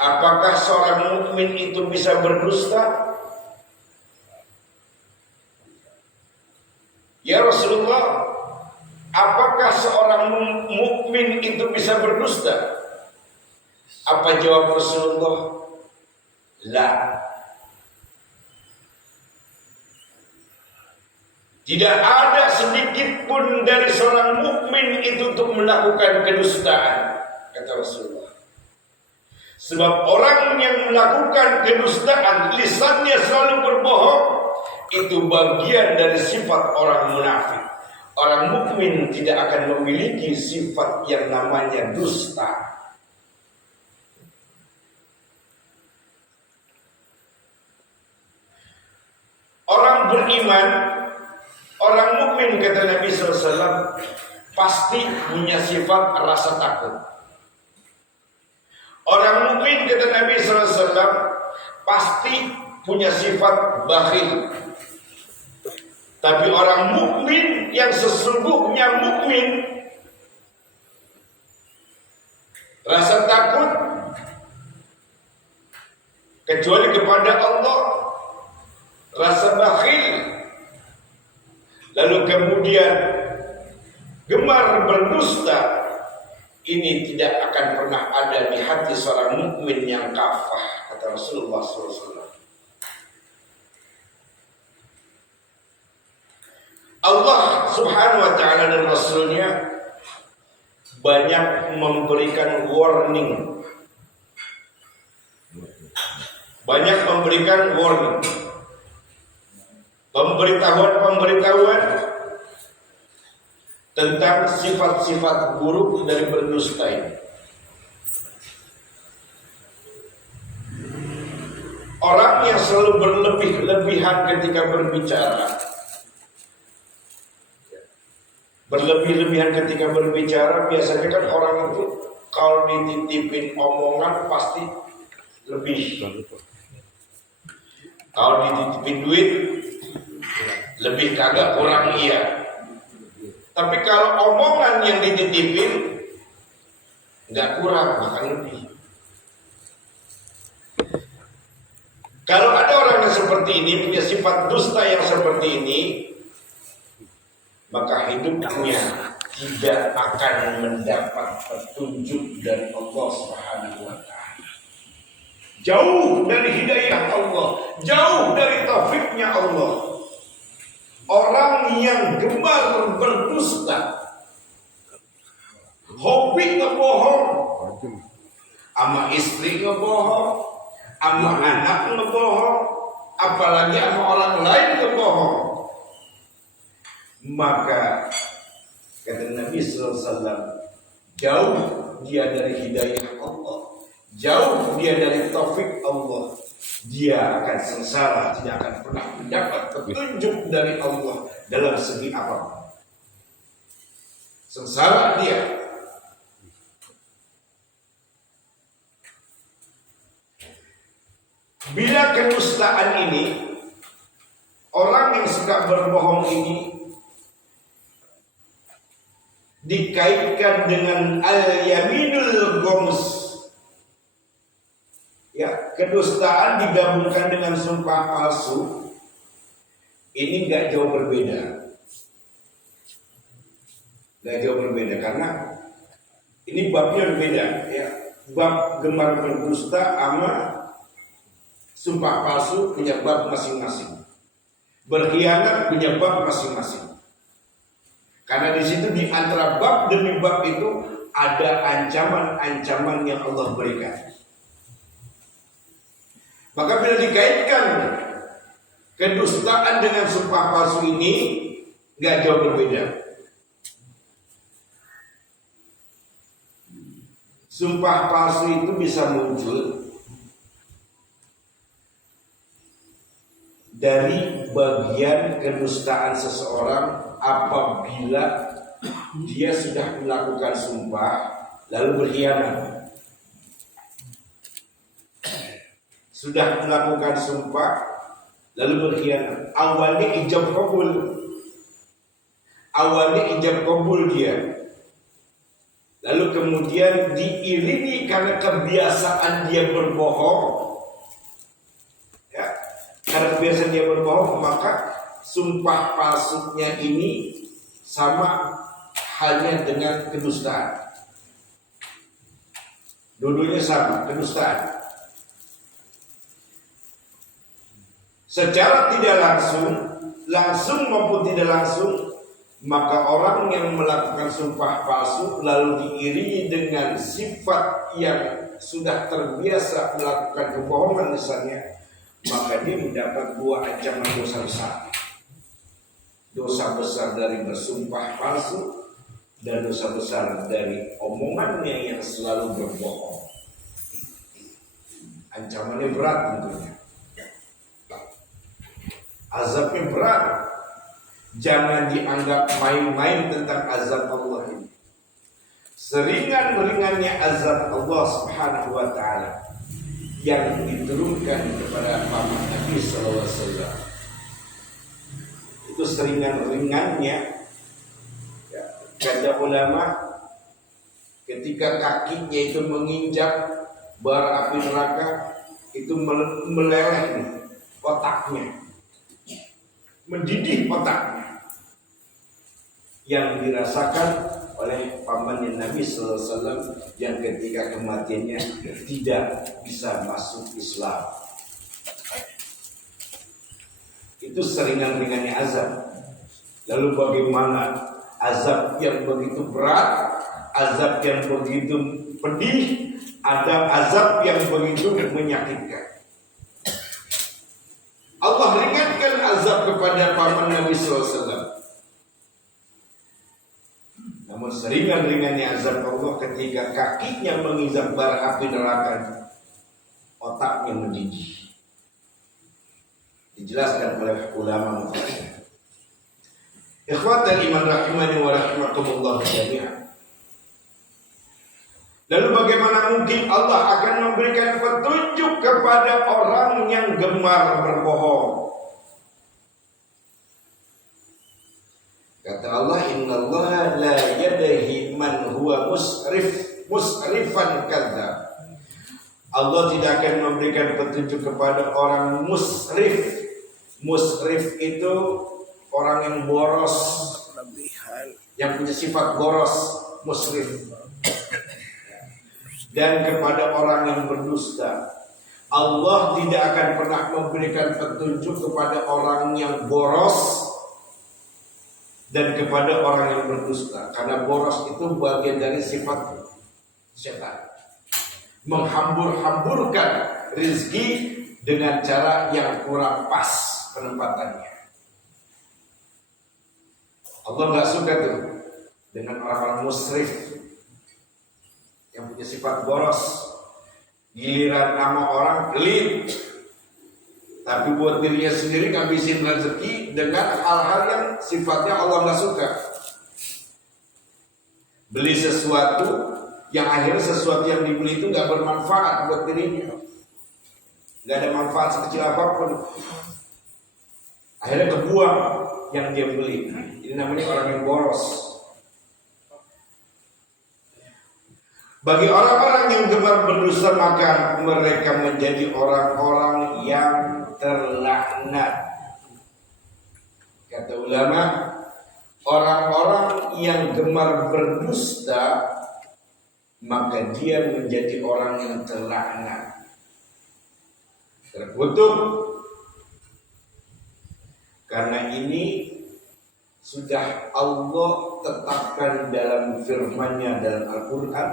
Apakah seorang mukmin itu bisa berdusta? Ya Rasulullah, apakah seorang mukmin itu bisa berdusta? Apa jawab Rasulullah? La. Tidak ada sedikit pun dari seorang mukmin itu untuk melakukan kedustaan, kata Rasulullah. Sebab orang yang melakukan kedustaan, lisannya selalu berbohong, itu bagian dari sifat orang munafik. Orang mukmin tidak akan memiliki sifat yang namanya dusta. Orang beriman, orang mukmin kata Nabi SAW pasti punya sifat rasa takut. Orang mukmin kata Nabi SAW pasti punya sifat bakhil. Tapi orang mukmin yang sesungguhnya mukmin, rasa takut kecuali kepada Allah, rasa bakhil, lalu kemudian gemar berdusta, ini tidak akan pernah ada di hati seorang mukmin yang kafah, kata Rasulullah SAW. Allah Subhanahu wa ta'ala dan Rasulnya banyak memberikan warning, banyak memberikan warning, pemberitahuan tentang sifat-sifat buruk dari berdusta ini. Orang yang selalu berlebih-lebihan ketika berbicara, biasanya kan orang itu kalau dititipin omongan pasti lebih. Kalau dititipin duit lebih kagak kurang iya. Tapi kalau omongan yang dititipin nggak kurang, bahkan lebih. Kalau ada orang yang seperti ini, punya sifat dusta yang seperti ini, maka hidupnya tidak akan mendapat petunjuk dari Allah Subhanahu wa ta'ala. Jauh dari hidayah Allah, jauh dari taufiknya Allah. Orang yang gemar berdusta, hobi ngebohong, sama istri ngebohong, sama anak ngebohong, apalagi sama orang lain ngebohong, maka kata Nabi SAW, jauh dia dari hidayah Allah, jauh dia dari taufik Allah. Dia akan sengsara, tidak akan pernah mendapat petunjuk dari Allah dalam segi apapun. Sengsara dia. Bila kedustaan ini, orang yang suka berbohong ini dikaitkan dengan al-yaminul ghoms. Ya, kedustaan digabungkan dengan sumpah palsu. Ini gak jauh berbeda. Karena ini babnya berbeda. Ya, bab gemar berdusta sama sumpah palsu punya bab masing-masing. Berkhianat punya bab masing-masing. Karena di situ di antara bab demi bab itu ada ancaman-ancaman yang Allah berikan. Maka bila dikaitkan kedustaan dengan sumpah palsu ini, gak jauh berbeda. Sumpah palsu itu bisa muncul dari bagian kedustaan seseorang apabila dia sudah melakukan sumpah lalu berkhianat. Sudah melakukan sumpah lalu berkhianat. Awalnya ijab kabul dia, lalu kemudian diiringi karena kebiasaan dia berbohong, ya, karena kebiasaan dia berbohong, maka sumpah palsunya ini sama halnya dengan kedustaan. Dua-duanya sama, kedustaan. Secara tidak langsung maupun tidak langsung, maka orang yang melakukan sumpah palsu lalu diiringi dengan sifat yang sudah terbiasa melakukan kebohongan misalnya, maka dia mendapat dua ancaman dosa besar. Dosa besar dari bersumpah palsu dan dosa besar dari omongannya yang selalu berbohong. Ancamannya berat tentunya. Azabnya berat. Jangan dianggap main-main tentang azab Allah ini. Seringan-ringannya azab Allah Subhanahu wa taala yang diturunkan kepada paman Nabi sallallahu alaihi wasallam. Itu seringan-ringannya, ya, kata ulama, ketika kakinya itu menginjak bara api neraka, itu meleleh otaknya, mendidih otaknya, yang dirasakan oleh pamannya Nabi sallallahu alaihi wasallam yang ketika kematiannya tidak bisa masuk Islam. Itu seringan-ringannya azab. Lalu bagaimana azab yang begitu berat, azab yang begitu pedih, ada azab yang begitu menyakitkan. Allah ringankan azab kepada paman Nabi SAW. Namun seringan-ringannya azab Allah ketika kakinya menginjak bara api neraka, otaknya mendidih. Dijelaskan oleh ulama mufassir. Ikhwatal iman rahimani wa rahimakumullah jami'an. Lalu bagaimana mungkin Allah akan memberikan petunjuk kepada orang yang gemar berbohong? Kata Allah, innallaha la yadahi man huwa musrifan kadzdzab. Allah tidak akan memberikan petunjuk kepada orang musrif. Musrif itu orang yang boros, yang punya sifat boros, musrif. Dan kepada orang yang berdusta. Allah tidak akan pernah memberikan petunjuk kepada orang yang boros dan kepada orang yang berdusta, karena boros itu bagian dari sifat setan, menghambur-hamburkan rezeki dengan cara yang kurang pas penempatannya. Allah nggak suka tuh dengan orang-orang musrif yang punya sifat boros. Giliran nama orang pelit, tapi buat dirinya sendiri ngabisin rezeki dengan hal-hal yang sifatnya Allah nggak suka. Beli sesuatu yang akhirnya sesuatu yang dibeli itu nggak bermanfaat buat dirinya, nggak ada manfaat sekecil apapun. Akhirnya kebuang yang dia beli. Ini namanya orang yang boros. Bagi orang-orang yang gemar berdosa, maka mereka menjadi orang-orang yang terlaknat. Kata ulama, orang-orang yang gemar berdusta, maka dia menjadi orang yang terlaknat, terkutuk. Karena ini sudah Allah tetapkan dalam firman-Nya dalam Al-Quran.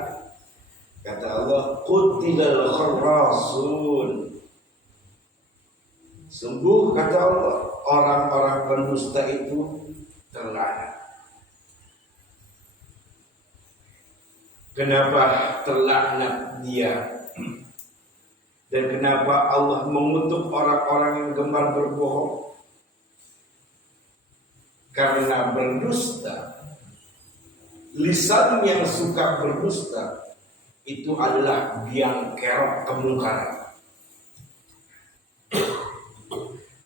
Kata Allah, qutilal kharrasun. Sungguh, kata Allah, orang-orang pendusta itu terlaknat. Kenapa terlaknat dia? Dan kenapa Allah mengutuk orang-orang yang gemar berbohong? Karena berdusta, lisan yang suka berdusta itu adalah biang kerok kemungkaran.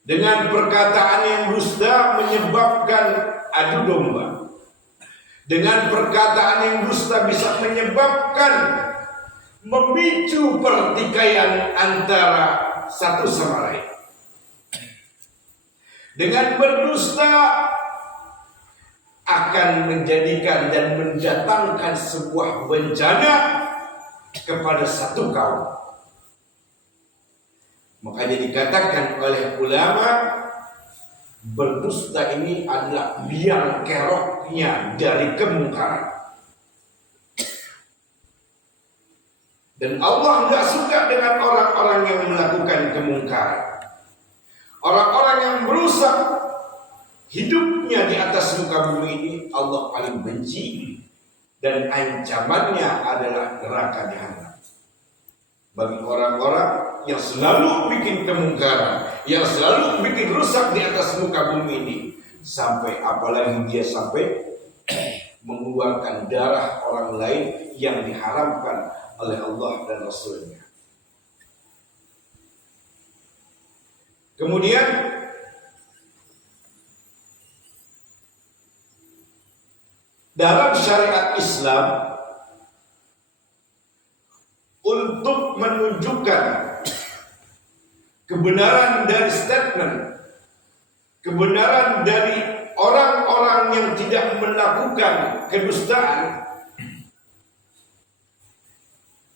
Dengan perkataan yang dusta menyebabkan adu domba. Dengan perkataan yang dusta bisa menyebabkan memicu pertikaian antara satu sama lain. Dengan berdusta akan menjadikan dan mendatangkan sebuah bencana kepada satu kaum. Makanya dikatakan oleh ulama, berdusta ini adalah biang keroknya dari kemungkaran. Dan Allah tidak suka dengan orang-orang yang melakukan kemungkaran. Orang-orang yang merusak hidupnya di atas muka bumi ini Allah paling benci. Dan ancamannya adalah neraka jahanam. Bagi orang-orang yang selalu bikin kemungkaran, yang selalu bikin rusak di atas muka bumi ini, sampai apalagi dia sampai mengeluarkan darah orang lain yang diharamkan oleh Allah dan Rasulnya. Kemudian dalam syariat Islam, untuk menunjukkan kebenaran dari statement, kebenaran dari orang-orang yang tidak melakukan kedustaan,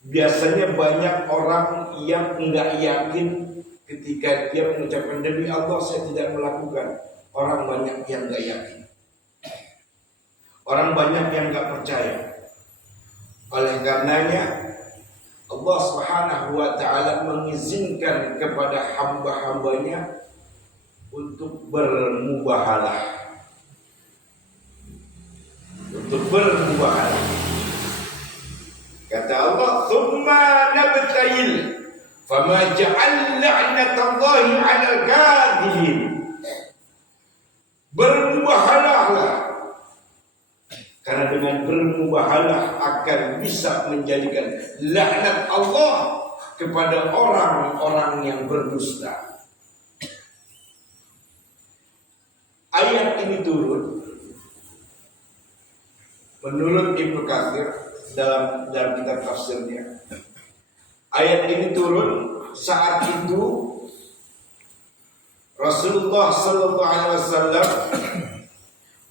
biasanya banyak orang yang enggak yakin ketika dia mengucapkan demi Allah saya tidak melakukan. Orang banyak yang enggak yakin. Orang banyak yang enggak percaya. Oleh karenanya Allah Subhanahu wa ta'ala mengizinkan kepada hamba-hambanya untuk bermubahalah. Untuk bermubahalah. Kata Allah, "Tsumma nabtahil fama ja'al la'natallahi 'alal kadhibin." Bermubahalahlah. Karena dengan bermubahalah akan bisa menjadikan laknat Allah kepada orang-orang yang berdusta. Ayat ini turun menurut Ibnu Katsir dalam kitab tafsirnya. Ayat ini turun saat itu Rasulullah sallallahu alaihi wasallam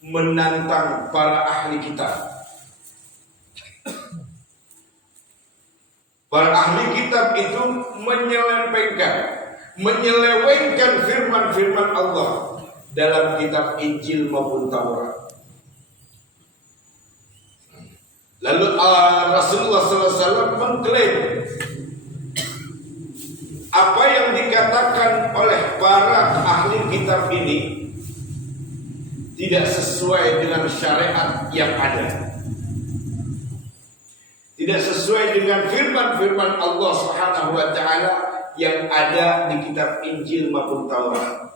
menantang para ahli kitab. Para ahli kitab itu menyelewengkan firman-firman Allah dalam kitab Injil maupun Taurat. Lalu Rasulullah SAW mengklaim apa yang dikatakan oleh para ahli kitab ini tidak sesuai dengan syariat yang ada, tidak sesuai dengan firman-firman Allah Subhanahu wa ta'ala yang ada di kitab Injil maupun Taurat.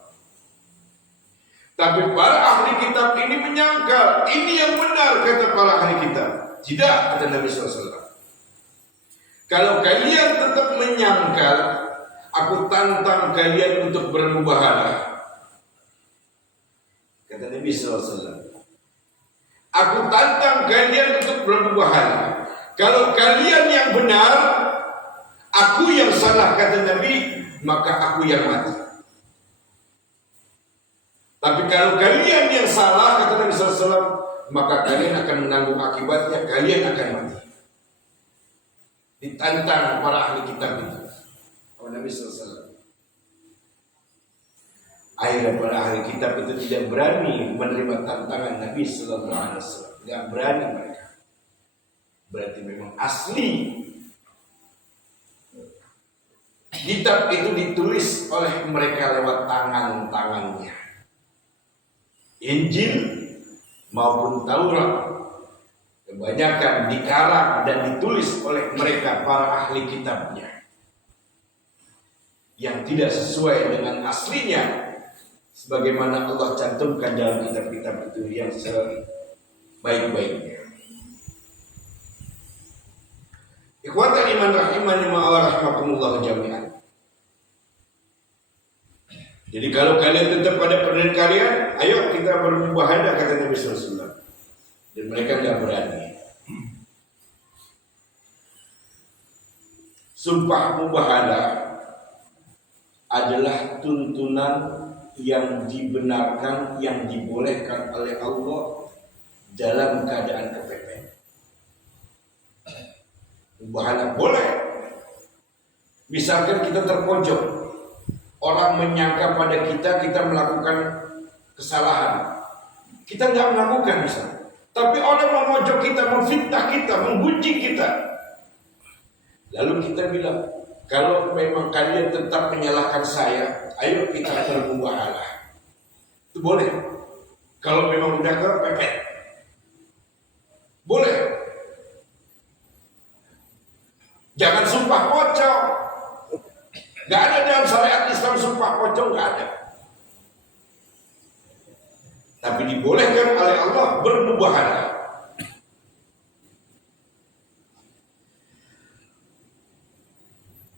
Tapi para ahli kitab ini menyangka ini yang benar, kata para ahli kitab. Tidak, kata Nabi SAW. Kalau kalian tetap menyangkal, aku tantang kalian untuk bermubahalah. Kata Nabi SAW, aku tantang kalian untuk bermubahalah. Kalau kalian yang benar, aku yang salah, kata Nabi, maka aku yang mati. Tapi kalau kalian yang salah, kata Nabi SAW, maka kalian akan menanggung akibatnya, kalian akan mati. Ditantang para ahli kitab itu oleh Nabi SAW. Akhirnya para ahli kitab itu tidak berani menerima tantangan Nabi Sallallahu Alaihi Wasallam. Tidak berani mereka. Berarti memang asli. Kitab itu ditulis oleh mereka lewat tangan-tangannya. Injil maupun Taurat kebanyakan dikarang dan ditulis oleh mereka para ahli kitabnya. Yang tidak sesuai dengan aslinya, sebagaimana Allah cantumkan dalam kitab-kitab itu yang sebaik-baiknya. Ikhwatal iman rahimani ma'ala rahimakumullah jami'an. Jadi kalau kalian tetap pada pendirian kalian, ayo kita bermubahadah, kata Nabi SAW. dan mereka nggak berani. Sumpah mubahalah adalah tuntunan yang dibenarkan, yang dibolehkan oleh Allah dalam keadaan kepepet. Mubahalah boleh. Misalkan kita terpojok, orang menyangka pada kita melakukan kesalahan, kita nggak melakukan misalnya. Tapi orang memojok kita, memfitnah kita, menggunjing kita. Lalu kita bilang, kalau memang kalian tetap menyalahkan saya, ayo kita bermubahalah. Itu boleh. Kalau memang udah kepepet, boleh. Jangan sumpah pocong. Gak ada dalam syariat Islam sumpah pocong, gak ada. Tapi dibolehkan oleh Allah bermubahalah.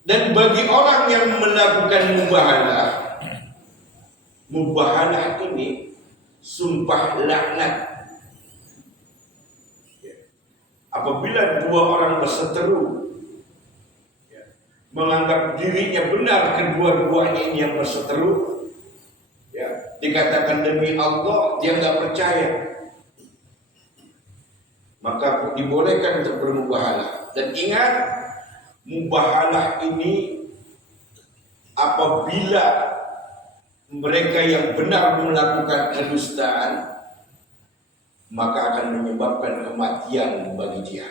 Dan bagi orang yang melakukan mubahalah ini sumpah laknat. Apabila dua orang berseteru, menganggap dirinya benar, kedua-duanya ini yang berseteru, dikatakan demi Allah, dia nggak percaya, maka dibolehkan untuk bermubahalah. Dan ingat, mubahalah ini apabila mereka yang benar melakukan kedustaan, maka akan menyebabkan kematian bagi dia.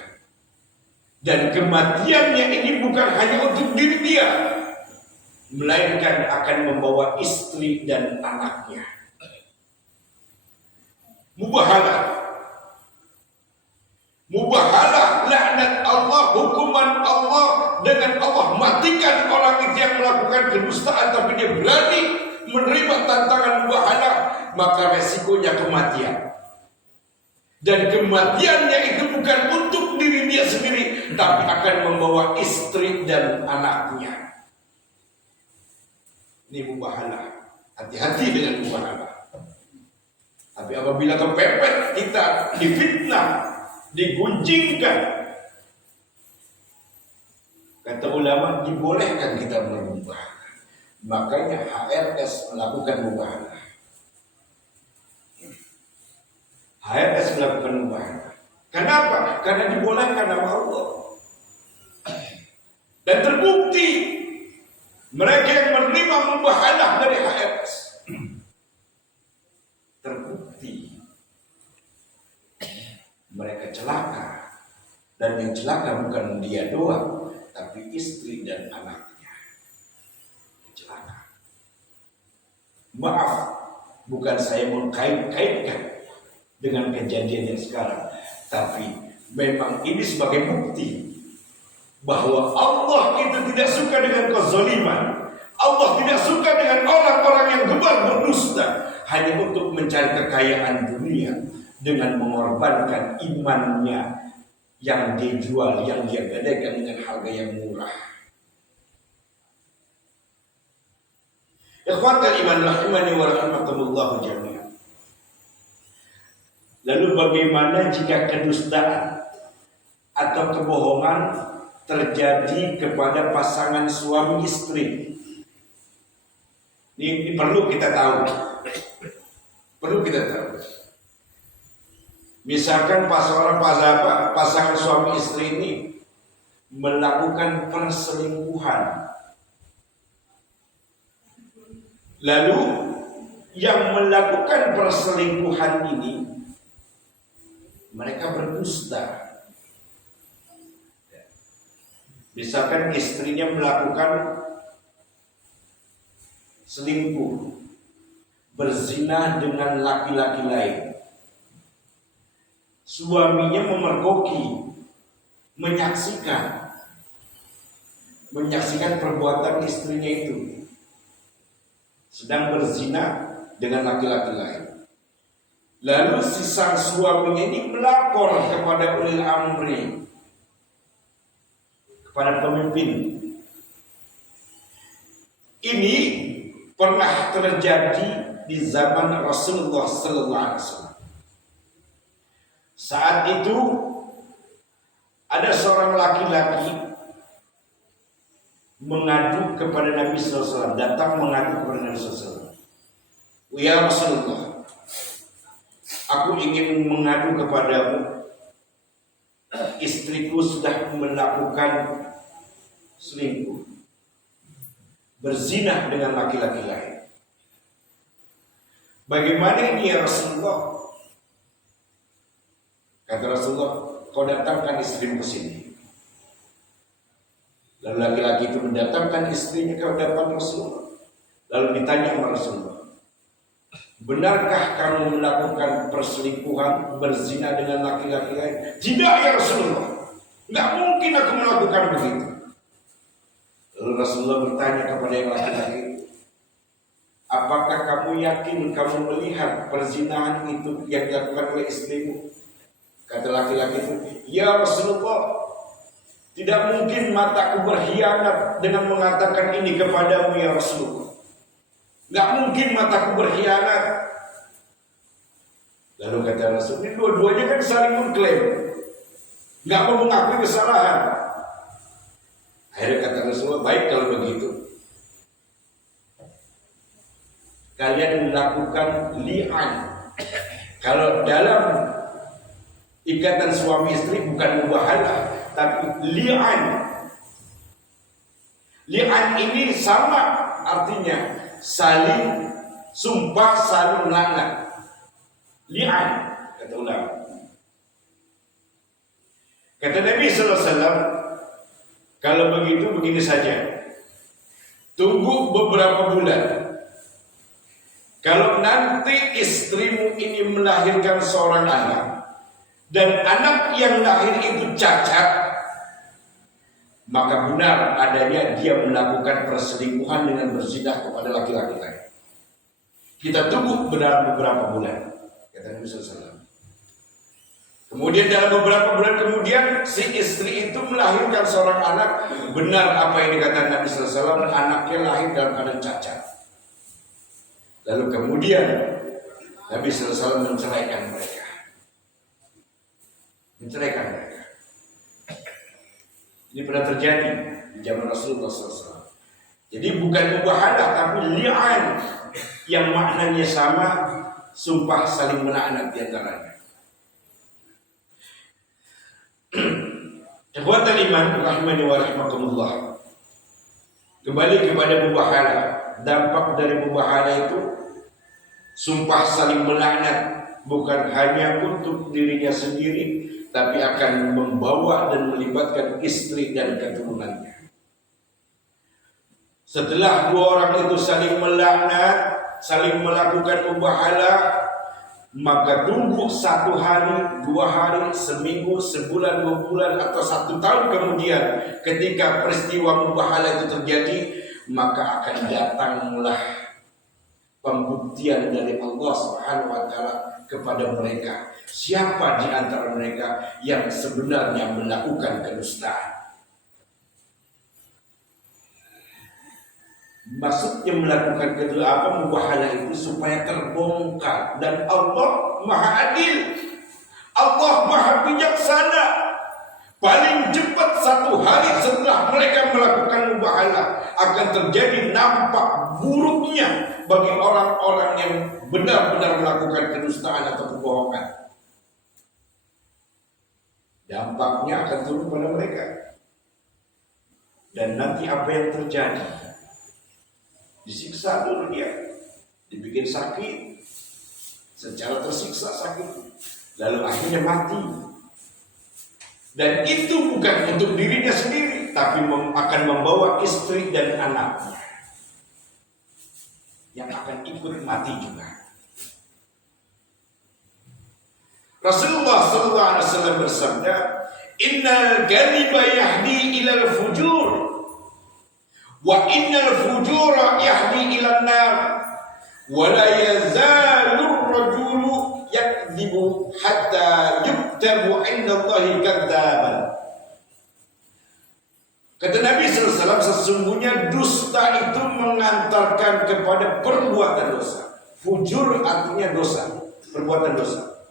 Dan kematiannya ini bukan hanya untuk diri dia, melainkan akan membawa istri dan anaknya. Mubahalah laknat Allah, hukuman Allah, dengan Allah matikan orang itu yang melakukan kedustaan, tapi dia berani menerima tantangan mubahalah, maka resikonya kematian. Dan kematiannya itu bukan untuk diri dia sendiri, tapi akan membawa istri dan anaknya. Ini mubahalah. Hati-hati dengan mubahalah. Tapi apabila kepepet kita difitnah, digunjingkan, kata ulama dibolehkan kita bermubahalah. Makanya HRS melakukan mubahalah. HRS melakukan mubahalah. Kenapa? Karena dibolehkan sama Allah. Dan terbukti mereka yang menerima mubahalah dari HRS, terbukti mereka celaka. Dan yang celaka bukan dia doang, tapi istri dan anaknya celaka. Maaf, bukan saya mengkait-kaitkan dengan kejadian yang sekarang, tapi memang ini sebagai bukti bahwa Allah itu tidak suka dengan kezaliman. Allah tidak suka dengan orang-orang yang gemar berdusta hanya untuk mencari kekayaan dunia dengan mengorbankan imannya yang dijual, yang dia gadaikan dengan harga yang murah. Ikhwatal iman rahimani wa rahmatullah jami'an. Lalu bagaimana jika kedustaan atau kebohongan terjadi kepada pasangan suami istri? Ini perlu kita tahu. Perlu kita tahu. Misalkan pasangan suami istri ini melakukan perselingkuhan. Lalu yang melakukan perselingkuhan ini mereka berdusta. Misalkan istrinya melakukan selingkuh, berzina dengan laki-laki lain. Suaminya memergoki, menyaksikan perbuatan istrinya itu sedang berzina dengan laki-laki lain. Lalu si sang suaminya ini melapor kepada ulil amri, kepada pemimpin. Ini pernah terjadi di zaman Rasulullah sallallahu alaihi wasallam. Saat itu ada seorang laki-laki mengadu kepada Nabi SAW, datang mengadu kepada Nabi SAW. Ya Rasulullah, aku ingin mengadu kepadamu, istriku sudah melakukan selingkuh, berzina dengan laki-laki lain. Bagaimana ini ya Rasulullah? Kata Rasulullah, kau datangkan istrimu ke sini. Lalu laki-laki itu mendatangkan istrinya ke hadapan Rasulullah. Lalu ditanya sama Rasulullah, benarkah kamu melakukan perselingkuhan, berzina dengan laki-laki lain? Tidak ya Rasulullah, nggak mungkin aku melakukan begitu. Lalu Rasulullah bertanya kepada yang laki-laki itu, apakah kamu yakin kamu melihat perzinahan itu yang dilakukan oleh istrimu? Kata laki-laki itu, ya Rasulullah, tidak mungkin mataku berkhianat dengan mengatakan ini kepadamu ya Rasulullah. Nggak mungkin mataku berkhianat. Lalu kata Rasul, ini dua-duanya kan saling mengklaim, nggak mau mengakui kesalahan. Akhirnya kata Rasulullah, baik kalau begitu, kalian melakukan li'an. Kalau dalam ikatan suami istri bukan mubahalah, tapi li'an. Li'an ini sama artinya, saling sumpah, saling melaknat. Li'an, kata ulama. Kata Nabi SAW, kalau begitu begini saja, tunggu beberapa bulan. Kalau nanti istrimu ini melahirkan seorang anak, dan anak yang lahir itu cacat, maka benar adanya dia melakukan perselingkuhan dengan berzina kepada laki-laki lain. Kita tunggu dalam beberapa bulan, kata Nabi SAW. Kemudian dalam beberapa bulan kemudian si istri itu melahirkan seorang anak. Benar apa yang dikatakan Nabi SAW, anaknya lahir dalam keadaan cacat. Lalu kemudian Nabi SAW menceraikan mereka. Ini pernah terjadi di zaman Rasulullah SAW. Jadi bukan mubahalah tapi li'an yang maknanya sama, sumpah saling melaknat di antaranya. Ikhwatal iman rahimani wa rahimakumullah. Kembali kepada mubahalah. Dampak dari mubahalah itu sumpah saling melaknat, bukan hanya untuk dirinya sendiri, tapi akan membawa dan melibatkan istri dan keturunannya. Setelah dua orang itu saling melaknat, saling melakukan mubahalah, maka tunggu 1 hari, 2 hari, seminggu, sebulan, 2 bulan, atau 1 tahun kemudian, ketika peristiwa mubahalah itu terjadi, maka akan datanglah pembuktian dari Allah Subhanahu wa Ta'ala kepada mereka. Siapa di antara mereka yang sebenarnya melakukan kedustaan? Maksudnya melakukan mubahalah itu supaya terbongkar, dan Allah Maha Adil, Allah Maha Bijaksana. Paling cepat 1 hari setelah mereka melakukan mubahalah akan terjadi nampak buruknya bagi orang-orang yang benar-benar melakukan kedustaan atau kebohongan. Dampaknya akan turun pada mereka. Dan nanti apa yang terjadi? Disiksa dulu dia, dibikin sakit, secara tersiksa sakit, lalu akhirnya mati. Dan itu bukan untuk dirinya sendiri, tapi akan membawa istri dan anaknya yang akan ikut mati juga. Rasulullah SAW bersabda, Innal kadhiba yahdi ilal fujur, wa innal fujura yahdi ilan nar, wa la yazalur rajulu yakdzibu hatta yuktabu indallahi kadzaban. Kata Nabi SAW, sesungguhnya dusta itu mengantarkan kepada perbuatan dosa. Fujur artinya dosa, perbuatan dosa.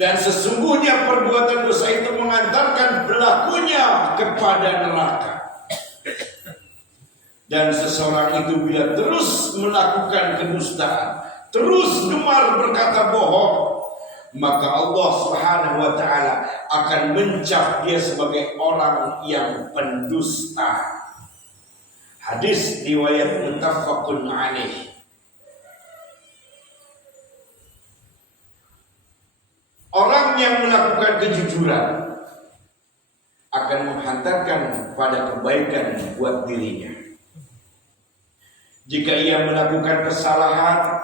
Dan sesungguhnya perbuatan dosa itu mengantarkan pelakunya kepada neraka. Dan seseorang itu bila terus melakukan kedustaan, terus gemar berkata bohong, maka Allah Subhanahu wa taala akan mencap dia sebagai orang yang pendusta. Hadis riwayat muttafaqun alaih. Orang yang melakukan kejujuran akan menghantarkan pada kebaikan buat dirinya. Jika ia melakukan kesalahan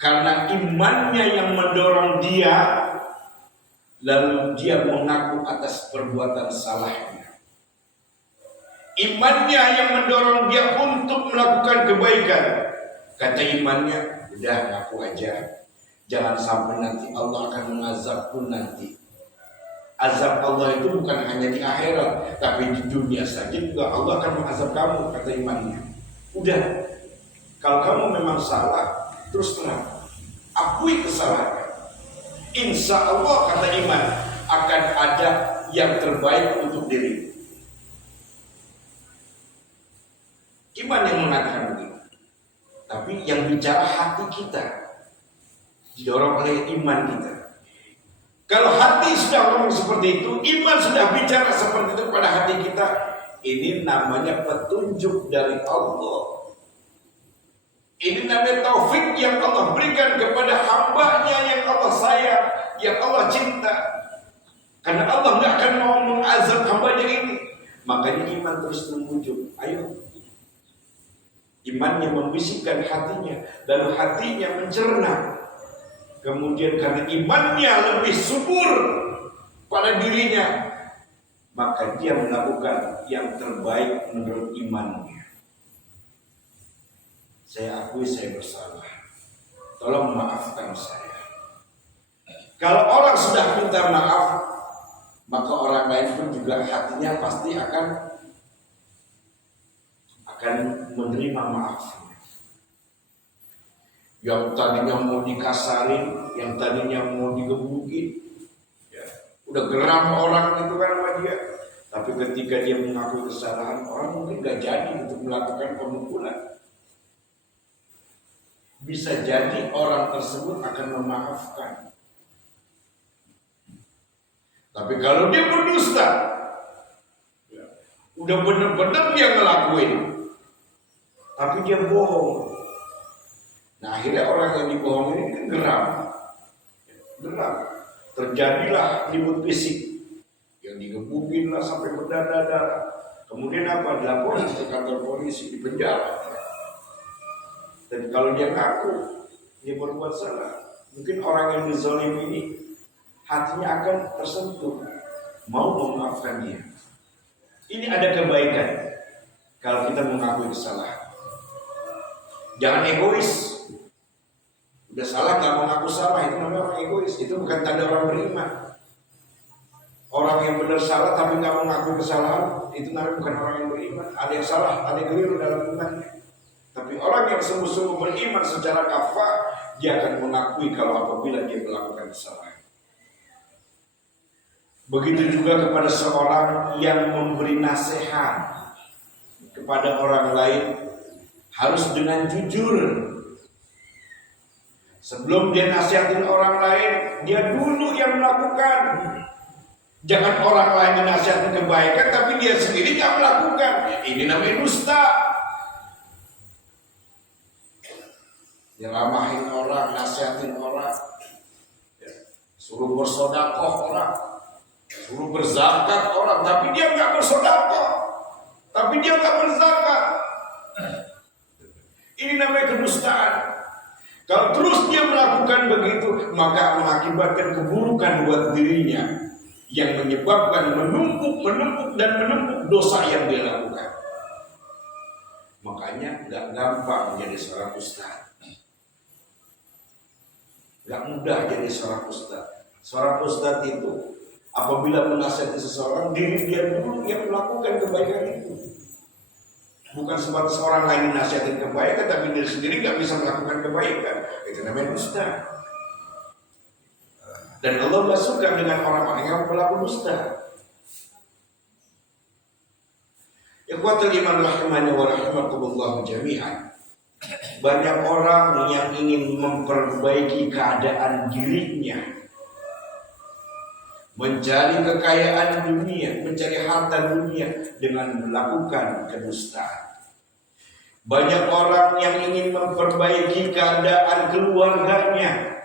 karena imannya yang mendorong dia, lalu dia mengaku atas perbuatan salahnya. Imannya yang mendorong dia untuk melakukan kebaikan. Kata imannya, udah ngaku aja. Jangan sampai nanti Allah akan mengazabku nanti. Azab Allah itu bukan hanya di akhirat, tapi di dunia saja juga Allah akan mengazab kamu, kata imannya. Udah, kalau kamu memang salah, terus terang, akui kesalahan. Insya Allah, kata iman, akan ada yang terbaik untuk diri. Iman yang mengatakan begitu. Tapi yang bicara hati kita, didorong oleh iman kita. Kalau hati sudah ngomong seperti itu, iman sudah bicara seperti itu pada hati kita, ini namanya petunjuk dari Allah. Ini namanya taufik yang Allah berikan kepada hambanya yang Allah sayang, yang Allah cinta. Karena Allah tidak akan mau mengazab hambanya ini. Makanya iman terus membujuk. Ayo. Imannya membisikkan hatinya, lalu hatinya mencerna. Kemudian karena imannya lebih subur pada dirinya, maka dia melakukan yang terbaik menurut imannya. Saya akui saya bersalah, tolong maafkan saya. Kalau orang sudah minta maaf, maka orang lain pun juga hatinya pasti akan menerima maafnya. Yang tadinya mau dikasarin, yang tadinya mau digebukin, ya, udah geram orang itu kan sama dia. Tapi ketika dia mengakui kesalahan, orang mungkin gak jadi untuk melakukan pemukulan. Bisa jadi orang tersebut akan memaafkan. Tapi kalau dia berdusta, ya, udah benar-benar dia ngelakuin, tapi dia bohong. Nah akhirnya orang yang dibohongin ini kan geram. Terjadilah ribut fisik, yang digebukin lah sampai berdarah-darah. Kemudian apa? Dilaporin ke kantor polisi, di penjara. Dan kalau dia ngaku dia berbuat salah, mungkin orang yang dizalim ini hatinya akan tersentuh, mau memaafkan dia. Ini ada kebaikan kalau kita mengakui kesalahan. Jangan egois. Udah salah nggak mau ngaku salah, itu namanya orang egois. Itu bukan tanda orang beriman. Orang yang benar salah tapi nggak mau ngaku kesalahan, itu namanya bukan orang yang beriman. Ada yang salah, ada yang keliru dalam imannya. Tapi orang yang sungguh-sungguh beriman secara kafah, dia akan mengakui kalau apabila dia melakukan kesalahan. Begitu juga kepada seorang yang memberi nasihat kepada orang lain, harus dengan jujur. Sebelum dia nasihatin orang lain, dia dulu yang melakukan. Jangan orang lain menasihatin kebaikan, tapi dia sendiri yang melakukan. Ini namanya dusta. Nyeramahin orang, nasihatin orang, suruh bersedekah orang, suruh berzakat orang, tapi dia nggak bersedekah, tapi dia nggak berzakat. Ini namanya kedustaan. Kalau terus dia melakukan begitu, maka mengakibatkan keburukan buat dirinya, yang menyebabkan menumpuk dosa yang dia lakukan. Makanya nggak gampang menjadi seorang ustaz. Gak mudah jadi seorang ustaz. Seorang ustaz itu apabila menasihati seseorang, diri dia dulu yang melakukan kebaikan itu. Bukan sebatas orang lain menasihatin kebaikan, tapi diri sendiri gak bisa melakukan kebaikan. Itu namanya ustaz. Dan Allah gak suka dengan orang-orang yang pelaku dusta. Ikhwatul iman rahimani wa rahimakumullah jami'an. Banyak orang yang ingin memperbaiki keadaan dirinya, mencari kekayaan dunia, mencari harta dunia dengan melakukan kedustaan. Banyak orang yang ingin memperbaiki keadaan keluarganya,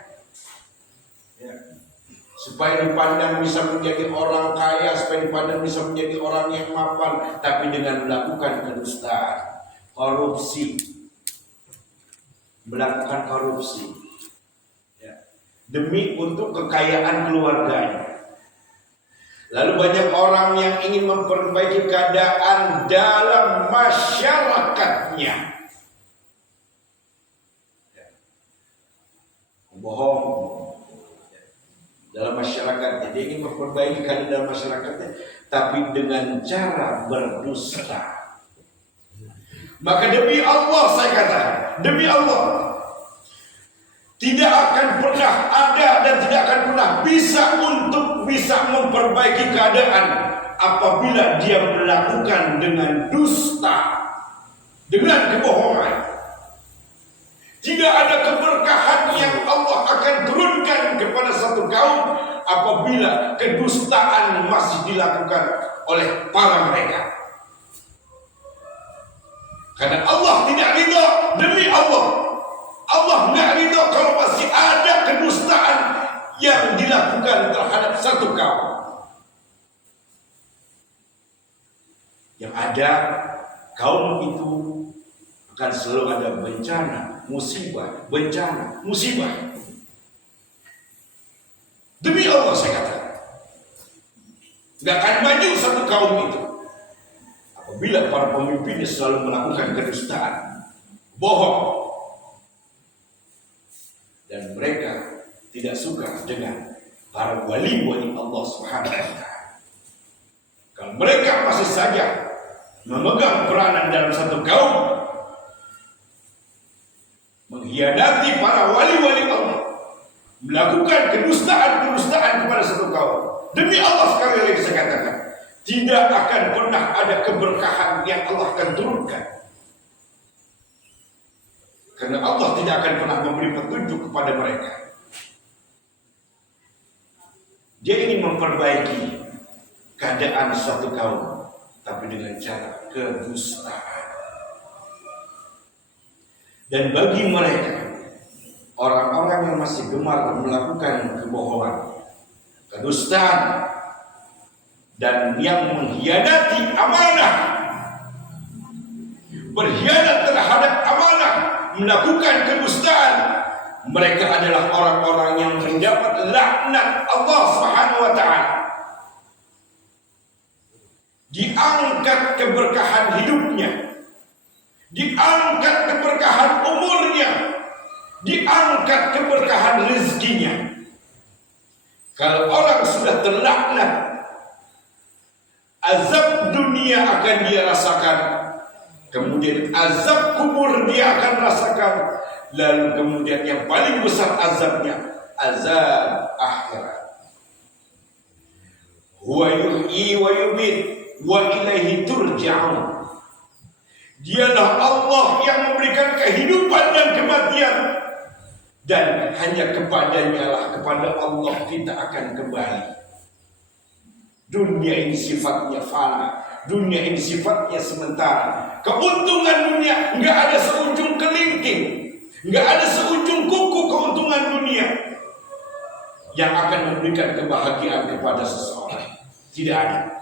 supaya dipandang bisa menjadi orang kaya, supaya dipandang bisa menjadi orang yang mapan, tapi dengan melakukan kedustaan, korupsi, melakukan korupsi, demi untuk kekayaan keluarganya. Lalu banyak orang yang ingin memperbaiki keadaan dalam masyarakatnya, bohong dalam masyarakat. Dia ingin memperbaiki keadaan dalam masyarakatnya, tapi dengan cara berdusta. Maka demi Allah saya katakan, demi Allah, tidak akan pernah ada dan tidak akan pernah bisa memperbaiki keadaan apabila dia melakukan dengan dusta, dengan kebohongan. Tidak ada keberkahan yang Allah akan turunkan kepada satu kaum apabila kedustaan masih dilakukan oleh para mereka. Karena Allah tidak ridha, demi Allah, Allah tidak ridha kalau masih ada kedustaan yang dilakukan terhadap satu kaum. Yang ada, kaum itu akan selalu ada bencana, musibah, bencana, musibah. Demi Allah saya katakan, gak akan maju satu kaum itu apabila para pemimpinnya selalu melakukan kedustaan, bohong, dan mereka tidak suka dengan para wali-wali Allah Subhanahu wa Ta'ala. Kalau mereka masih saja memegang peranan dalam satu kaum, mengkhianati para wali-wali Allah, melakukan kedustaan kepada satu kaum, demi Allah sekali lagi saya katakan, tidak akan pernah ada keberkahan yang Allah akan turunkan. Karena Allah tidak akan pernah memberi petunjuk kepada mereka. Dia ingin memperbaiki keadaan suatu kaum, tapi dengan cara kedustaan. Dan bagi mereka, orang-orang yang masih gemar melakukan kebohongan, kedustaan, dan yang mengkhianati amanah, berkhianat terhadap amanah, melakukan kedustaan, mereka adalah orang-orang yang mendapat laknat Allah Subhanahu wa Ta'ala. Diangkat keberkahan hidupnya, diangkat keberkahan umurnya, diangkat keberkahan rezekinya. Kalau orang sudah terlaknat, azab dunia akan dia rasakan, kemudian azab kubur dia akan rasakan, lalu kemudian yang paling besar azabnya, azab akhirat. Huwa yuhyi wa yumit wa ilaihi turja'un. Dialah Allah yang memberikan kehidupan dan kematian, dan hanya kepadanya lah, kepada Allah kita akan kembali. Dunia ini sifatnya fana, dunia ini sifatnya sementara. Keuntungan dunia nggak ada seujung kelingking, nggak ada seujung kuku keuntungan dunia yang akan memberikan kebahagiaan kepada seseorang. Tidak ada.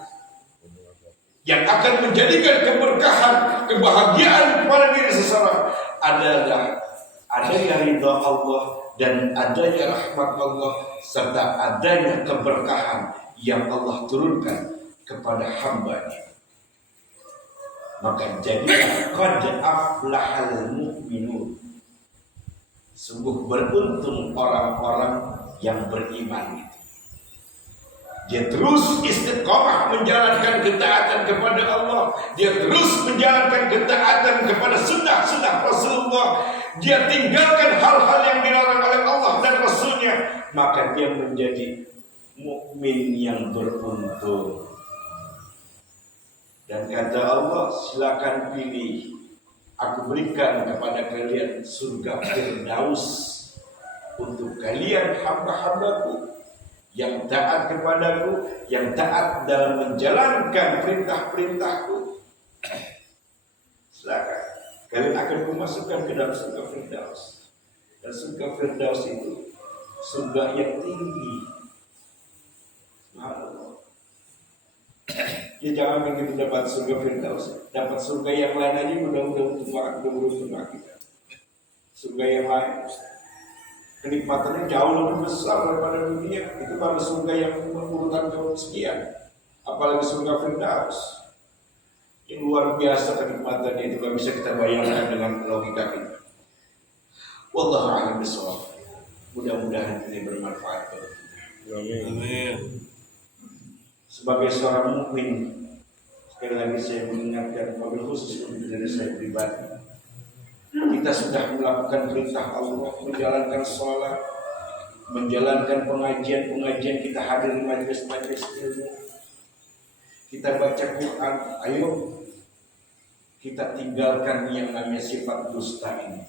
Yang akan menjadikan keberkahan, kebahagiaan kepada diri seseorang adalah adanya ridha Allah dan adanya rahmat Allah, serta adanya keberkahan yang Allah turunkan kepada hamba-Nya. Maka jadilah qad aflahal mu'minun. Sungguh beruntung orang-orang yang beriman itu. Dia terus istiqamah menjalankan ketaatan kepada Allah. Dia terus menjalankan ketaatan kepada sunnah-sunnah Rasulullah. Dia tinggalkan hal-hal yang dilarang oleh Allah dan Rasulnya. maka dia menjadi mukmin yang beruntung. Dan kata Allah, silakan pilih, aku berikan kepada kalian surga Firdaus untuk kalian hamba-hambaku yang taat kepadaku, yang taat dalam menjalankan perintah-perintahku. Silakan, kalian akan kumasukkan ke dalam surga Firdaus. Dan surga Firdaus itu surga yang tinggi. Subhanallah. Ya jangan begitu dapat surga Firdaus, dapat surga yang lain aja mudah-mudahan untuk kita. Surga yang lain kenikmatannya jauh lebih besar daripada dunia. Itu baru surga yang urutan kesekian, apalagi surga Firdaus yang luar biasa kenikmatannya, itu gak bisa kita bayangkan dengan logika kita. Wallahu a'lam bishawab. Mudah-mudahan ini bermanfaat bagi kita. Amin. Sebagai seorang mukmin, sekali lagi saya mengingatkan, wabil khusus untuk diri saya pribadi, kita sudah melakukan perintah Allah, menjalankan sholat, menjalankan pengajian-pengajian, kita hadir di majelis-majelis ilmu, kita baca Quran. Ayo kita tinggalkan yang namanya sifat dusta ini.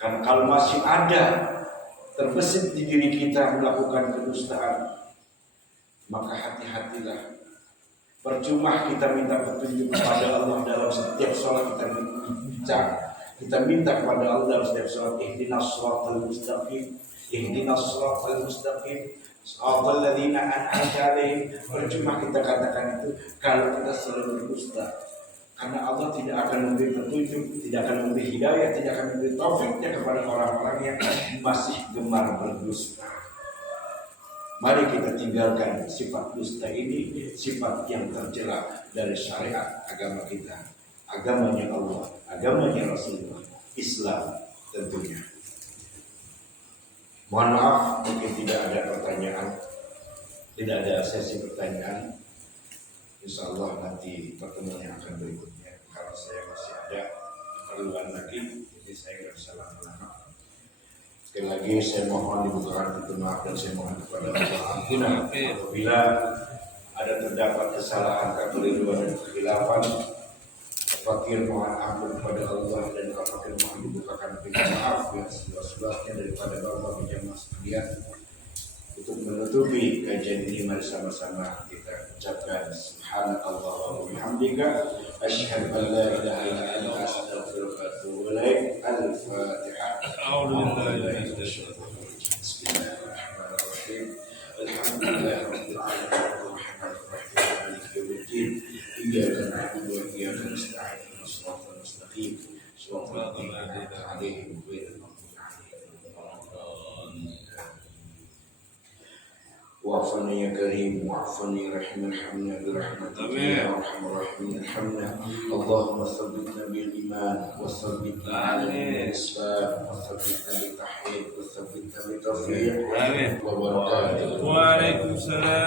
Karena kalau masih ada terbesit di diri kita melakukan kedustaan, maka hati-hatilah. Percuma kita minta petunjuk kepada Allah dalam setiap sholat kita minta kepada Allah dalam setiap sholat, ihdinas shiratal mustaqim, ihdinas shiratal mustaqim, shiratal ladzina an'amta 'alaihim. Percuma kita katakan itu kalau kita selalu berdusta. Karena Allah tidak akan memberi petunjuk, tidak akan memberi hidayah, tidak akan memberi taufiknya kepada orang-orang yang masih gemar berdusta. Mari kita tinggalkan sifat dusta ini, sifat yang tercela dari syariat agama kita, agamanya Allah, agamanya Rasulullah, Islam tentunya. Mohon maaf, mungkin tidak ada pertanyaan, tidak ada sesi pertanyaan. Insya Allah nanti pertemuan yang akan berikutnya. Kalau saya masih ada keperluan lagi, jadi saya nggak bisa lama-lama. Sekali lagi saya mohon dibukakan pintu maaf dan saya mohon kepada Allah ampun apabila ada terdapat kesalahan, kekeliruan dan kekhilafan. Fakir mohon ampun kepada Allah dan fakir mohon dibukakan pintu maaf yang seluas-luasnya daripada Bapak jamaah sekalian. Untuk menutupi kajian ini, mari sama-sama kita ucapkan subhanakallah wa bihamdika asyhadu an la ilaha illa anta astaghfiruka wa atubu ilaik. Al-Fatihah. Bismillahirrahmanirrahim. Alhamdulillahirabbil alamin arrahmanir rahim maliki yaumiddin. Iyyaka na'budu wa iyyaka nasta'in ihdinas siratal mustaqim siratal ladzina an'amta 'alaihim ghairil maghdubi 'alaihim waladdallin. وعفني يا كريم وعفني رحم ارحمنا برحمتك يا ارحم الراحمين ارحمنا. اللهم ثبتنا بالايمان وثبتنا على الاسلام وثبتنا بالتوحيد وثبتنا بالتوفيق وبركاته. وعليكم السلام.